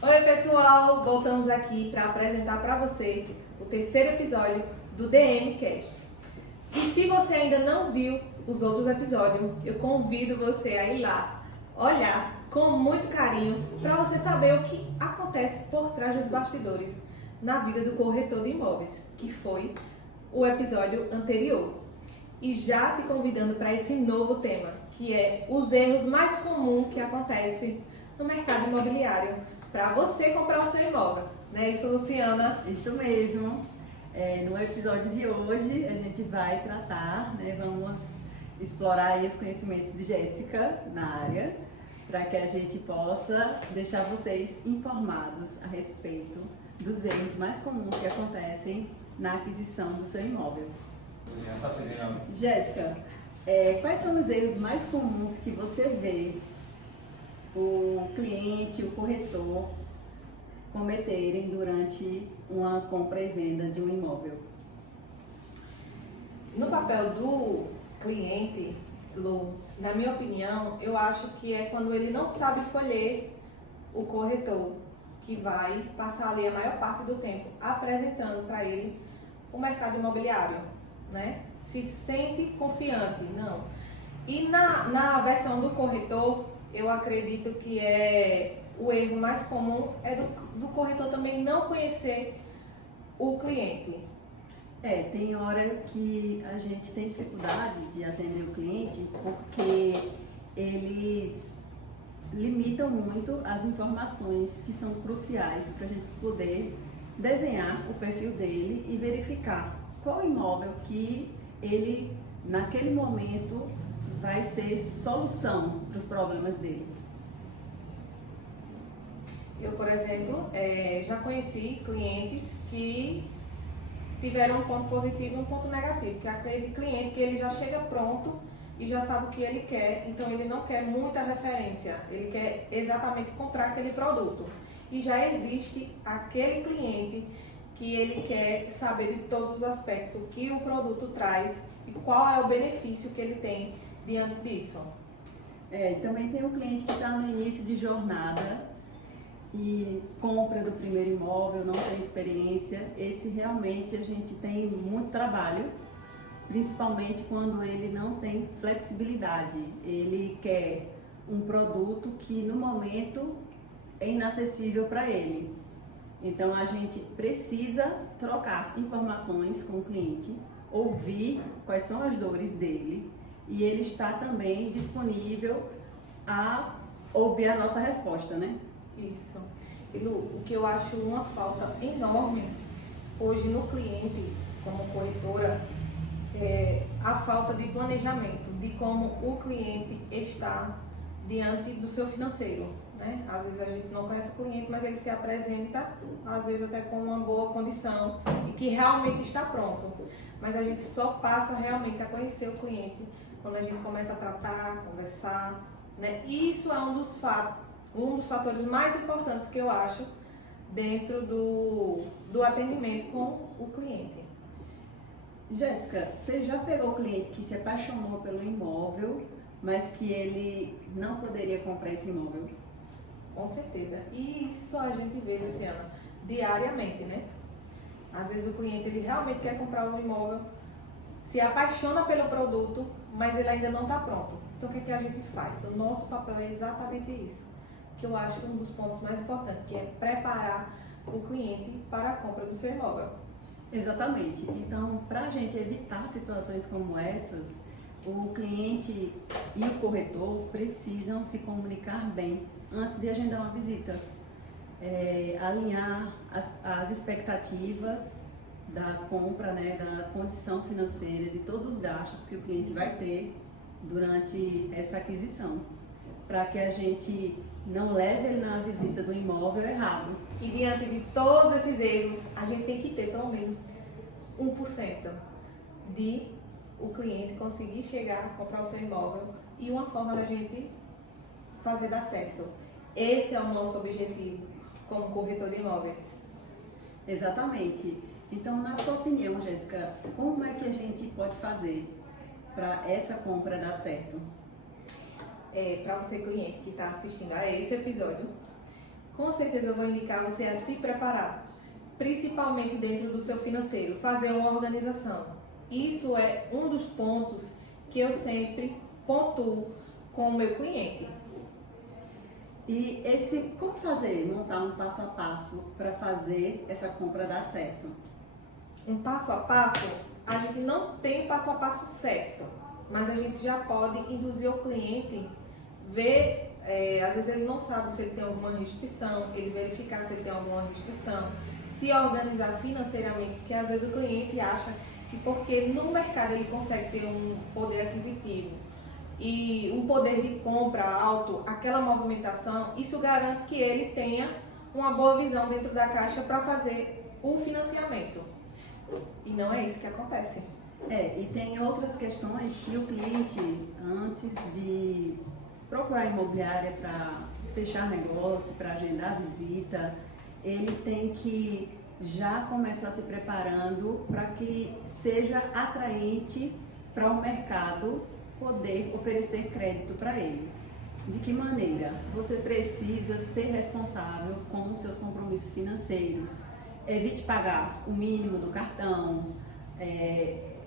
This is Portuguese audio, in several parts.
Oi pessoal, voltamos aqui para apresentar para você o terceiro episódio do DM Cast. E se você ainda não viu os outros episódios, eu convido você a ir lá, olhar com muito carinho para você saber o que acontece por trás dos bastidores na vida do corretor de imóveis, que foi o episódio anterior. E já te convidando para esse novo tema, que é os erros mais comuns que acontecem no mercado imobiliário para você comprar o seu imóvel. Não é isso, Luciana? Isso mesmo. No episódio de hoje a gente vai tratar, vamos explorar aí os conhecimentos de Jéssica na área, para que a gente possa deixar vocês informados a respeito dos erros mais comuns que acontecem na aquisição do seu imóvel. Jéssica, quais são os erros mais comuns que você vê o cliente, o corretor cometerem durante uma compra e venda de um imóvel? No papel do cliente, Lu, na minha opinião, eu acho que é quando ele não sabe escolher o corretor que vai passar ali a maior parte do tempo apresentando para ele o mercado imobiliário, né? Se sente confiante, não. E na versão do corretor, eu acredito que o erro mais comum é do corretor também não conhecer o cliente. Tem hora que a gente tem dificuldade de atender o cliente porque eles limitam muito as informações que são cruciais para a gente poder desenhar o perfil dele e verificar qual imóvel que ele, naquele momento, vai ser solução para os problemas dele. Eu, por exemplo, já conheci clientes que tiveram um ponto positivo e um ponto negativo, que é aquele cliente que ele já chega pronto e já sabe o que ele quer, então ele não quer muita referência, ele quer exatamente comprar aquele produto. E já existe aquele cliente que ele quer saber de todos os aspectos que o produto traz e qual é o benefício que ele tem diante disso. E também tem um cliente que está no início de jornada e compra do primeiro imóvel, não tem experiência. Esse realmente a gente tem muito trabalho, principalmente quando ele não tem flexibilidade. Ele quer um produto que no momento é inacessível para ele. Então a gente precisa trocar informações com o cliente, ouvir quais são as dores dele e ele está também disponível a ouvir a nossa resposta, né? Isso. E Lu, o que eu acho uma falta enorme hoje no cliente, como corretora, é a falta de planejamento, de como o cliente está diante do seu financeiro, né? Às vezes a gente não conhece o cliente, mas ele se apresenta, às vezes até com uma boa condição e que realmente está pronto. Mas a gente só passa realmente a conhecer o cliente quando a gente começa a tratar, conversar, né? E isso é um dos fatores mais importantes que eu acho dentro do atendimento com o cliente. Jéssica, você já pegou o cliente que se apaixonou pelo imóvel, mas que ele não poderia comprar esse imóvel? Com certeza. E isso a gente vê, Luciana, diariamente, né? Às vezes o cliente ele realmente quer comprar um imóvel, se apaixona pelo produto, mas ele ainda não está pronto. Então o que a gente faz? O nosso papel é exatamente isso, que eu acho um dos pontos mais importantes, que é preparar o cliente para a compra do seu imóvel. Exatamente. Então, para a gente evitar situações como essas, o cliente e o corretor precisam se comunicar bem antes de agendar uma visita. Alinhar as expectativas da compra, da condição financeira, de todos os gastos que o cliente vai ter durante essa aquisição, para que a gente não leve ele na visita do imóvel errado. E diante de todos esses erros, a gente tem que ter pelo menos 1% de o cliente conseguir chegar a comprar o seu imóvel e uma forma da gente fazer dar certo. Esse é o nosso objetivo como corretor de imóveis. Exatamente. Então, na sua opinião, Jéssica, como é que a gente pode fazer para essa compra dar certo? Para você cliente que está assistindo a esse episódio, com certeza eu vou indicar você a se preparar, principalmente dentro do seu financeiro, fazer uma organização. Isso é um dos pontos que eu sempre pontuo com o meu cliente. E como fazer, montar um passo a passo para fazer essa compra dar certo? Um passo a passo, a gente não tem passo a passo certo, mas a gente já pode induzir o cliente ver, às vezes ele não sabe se ele tem alguma restrição, ele verificar se ele tem alguma restrição, se organizar financeiramente, porque às vezes o cliente acha que porque no mercado ele consegue ter um poder aquisitivo e um poder de compra alto, aquela movimentação, isso garante que ele tenha uma boa visão dentro da caixa para fazer o financiamento. E não é isso que acontece. E tem outras questões que o cliente, antes de procurar imobiliária para fechar negócio, para agendar visita, ele tem que já começar se preparando para que seja atraente para o mercado poder oferecer crédito para ele. De que maneira? Você precisa ser responsável com os seus compromissos financeiros. Evite pagar o mínimo do cartão.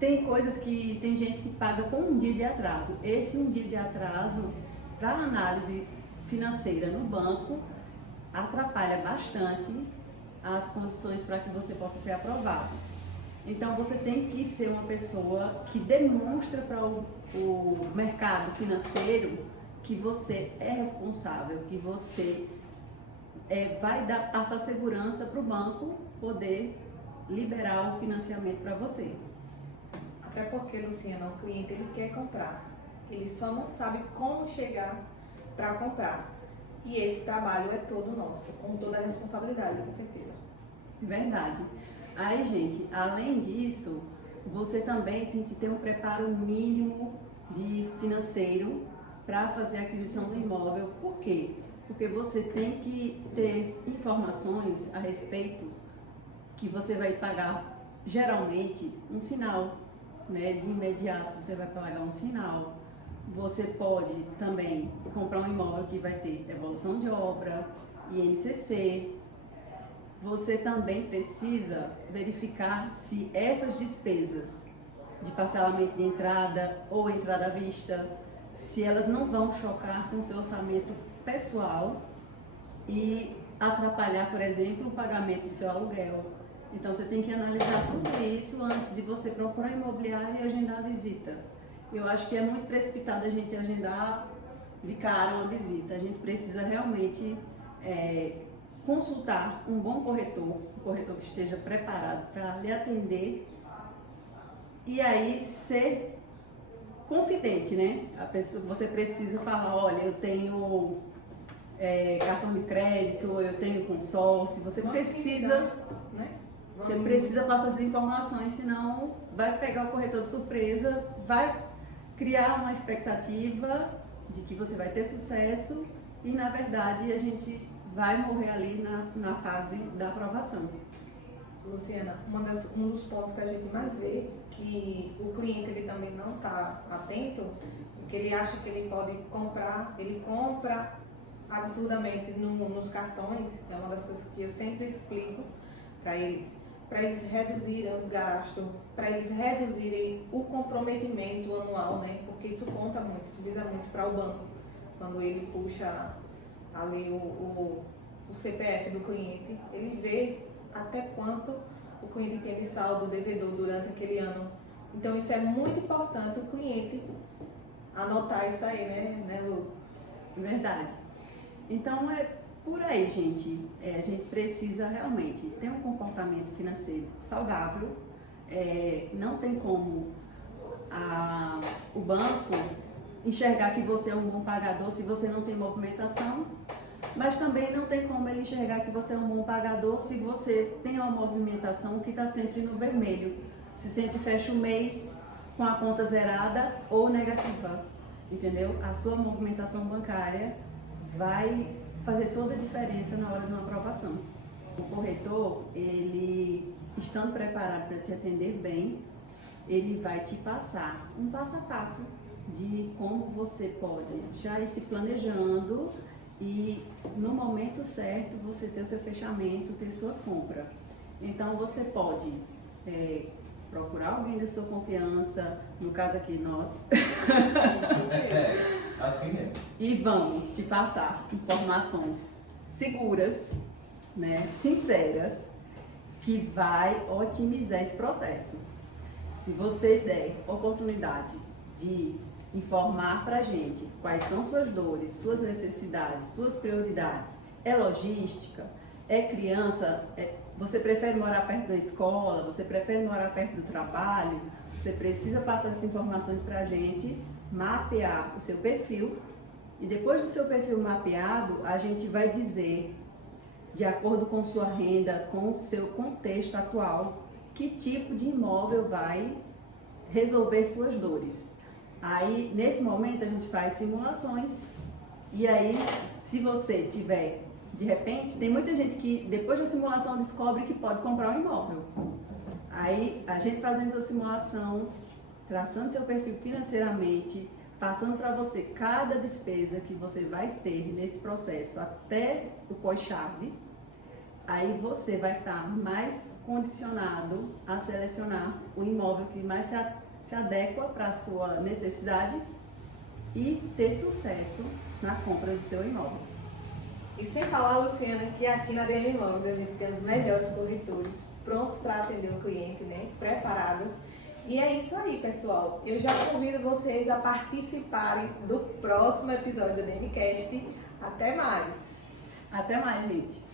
Tem coisas que tem gente que paga com um dia de atraso. Esse um dia de atraso, para análise financeira no banco, atrapalha bastante as condições para que você possa ser aprovado. Então você tem que ser uma pessoa que demonstra para o mercado financeiro que você é responsável, que você vai passar segurança para o banco poder liberar o financiamento para você. Até porque, Luciana, o cliente ele quer comprar, ele só não sabe como chegar para comprar. E esse trabalho é todo nosso, com toda a responsabilidade, com certeza. Verdade. Aí, gente, além disso, você também tem que ter um preparo mínimo de financeiro para fazer a aquisição do imóvel. Por quê? Porque você tem que ter informações a respeito que você vai pagar, geralmente, um sinal, né? De imediato você vai pagar um sinal. Você pode também comprar um imóvel que vai ter devolução de obra, INCC. Você também precisa verificar se essas despesas de parcelamento de entrada ou entrada à vista, se elas não vão chocar com o seu orçamento pessoal e atrapalhar, por exemplo, o pagamento do seu aluguel. Então você tem que analisar tudo isso antes de você procurar imobiliária e agendar a visita. Eu acho que é muito precipitado a gente agendar de cara uma visita. A gente precisa realmente consultar um bom corretor, um corretor que esteja preparado para lhe atender e aí ser confidente, né? Você precisa falar, olha, eu tenho cartão de crédito, eu tenho consórcio, você precisa passar essas informações, senão vai pegar o corretor de surpresa, vai criar uma expectativa de que você vai ter sucesso e na verdade a gente vai morrer ali na fase da aprovação. Luciana, um dos pontos que a gente mais vê, que o cliente ele também não está atento, que ele acha que ele pode comprar, ele compra absurdamente nos cartões, é uma das coisas que eu sempre explico para eles reduzirem os gastos, para eles reduzirem o comprometimento anual, né? Porque isso conta muito, isso visa muito para o banco, quando ele puxa ali o CPF do cliente, ele vê até quanto o cliente tem de saldo devedor durante aquele ano. Então isso é muito importante o cliente anotar isso aí, né, Lu? Verdade. Então é por aí, gente. A gente precisa realmente ter um comportamento financeiro saudável. Não tem como o banco enxergar que você é um bom pagador se você não tem movimentação, mas também não tem como ele enxergar que você é um bom pagador se você tem uma movimentação que está sempre no vermelho. Se sempre fecha o mês com a conta zerada ou negativa, entendeu? A sua movimentação bancária vai fazer toda a diferença na hora de uma aprovação. O corretor, ele estando preparado para te atender bem, ele vai te passar um passo a passo de como você pode já ir se planejando e no momento certo você ter o seu fechamento, ter sua compra. Então você pode procurar alguém da sua confiança, no caso aqui nós, Assim mesmo. e vamos te passar informações seguras, né, sinceras, que vai otimizar esse processo. Se você der oportunidade de informar para a gente quais são suas dores, suas necessidades, suas prioridades, é logística, é criança, você prefere morar perto da escola, você prefere morar perto do trabalho, você precisa passar essas informações para a gente, mapear o seu perfil e depois do seu perfil mapeado, a gente vai dizer, de acordo com sua renda, com o seu contexto atual, que tipo de imóvel vai resolver suas dores. Aí, nesse momento, a gente faz simulações e aí, se você tiver, de repente, tem muita gente que depois da simulação descobre que pode comprar um imóvel. Aí, a gente fazendo sua simulação, traçando seu perfil financeiramente, passando para você cada despesa que você vai ter nesse processo até o pós-chave, aí você vai estar mais condicionado a selecionar o imóvel que mais se adequa para a sua necessidade e ter sucesso na compra do seu imóvel. E sem falar, Luciana, que aqui na DM Imóveis a gente tem os melhores corretores prontos para atender o cliente, né? Preparados. E é isso aí, pessoal. Eu já convido vocês a participarem do próximo episódio do DMCast. Até mais! Até mais, gente!